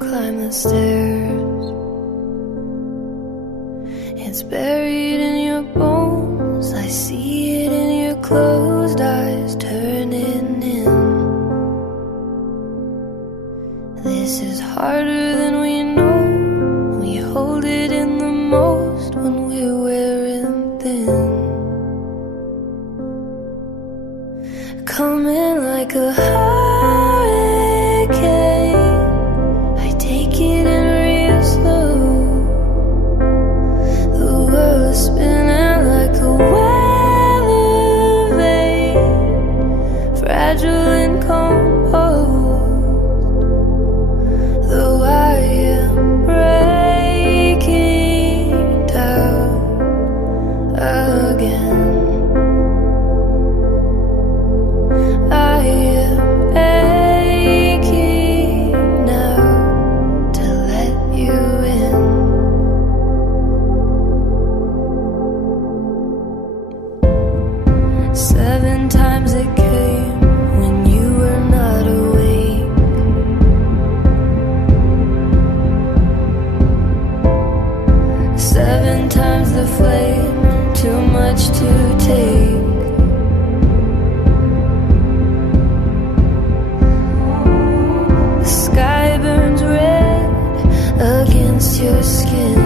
climb the stairs. It's buried in your bones. I see it in your closed eyes turning in. This is harder than we know. We hold it in the most when we're wearing thin. Coming like a hurricane, I take it in real slow. The world is spinning like a weather vane, fragile and composed. Though I am breaking down again. I am aching now to let you in. 7 times it came when you were not awake. 7 times the flame, too much to take. Burns red against your skin.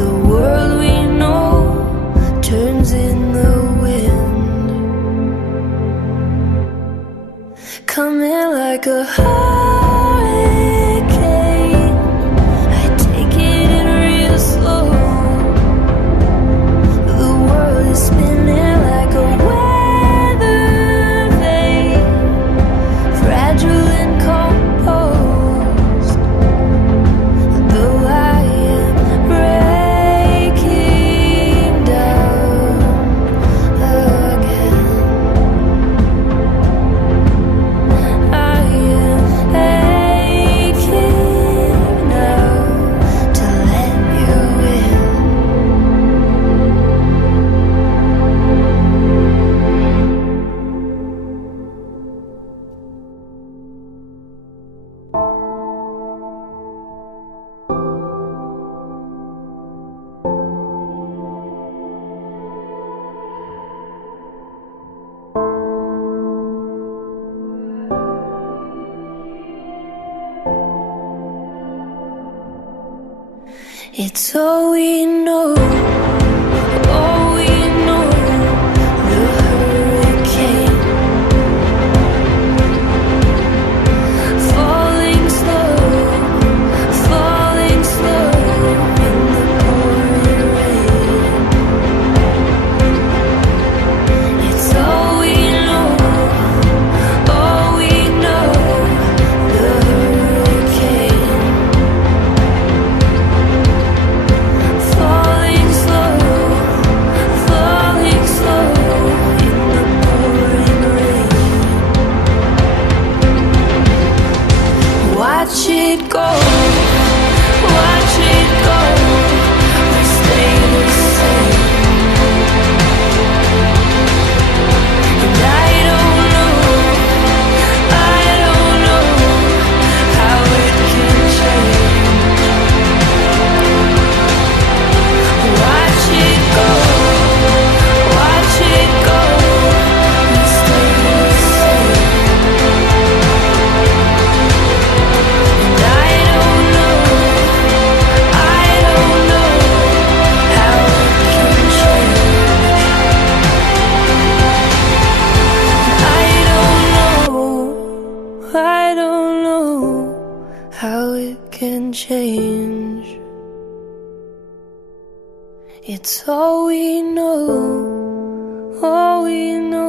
The world we know turns in the wind. Coming like a hurricane, I take it in real slow. The world is spinning like a it's all we know, all we know, the hurricane. Falling slow in the pouring rain. It's all we know, the hurricane. Falling slow in the pouring rain. Watch it go, we stay the same. And I don't know how it can change. Watch it go, we stay the same. And I don't know how it can change. I don't know how it can change. It's all we know, all we know.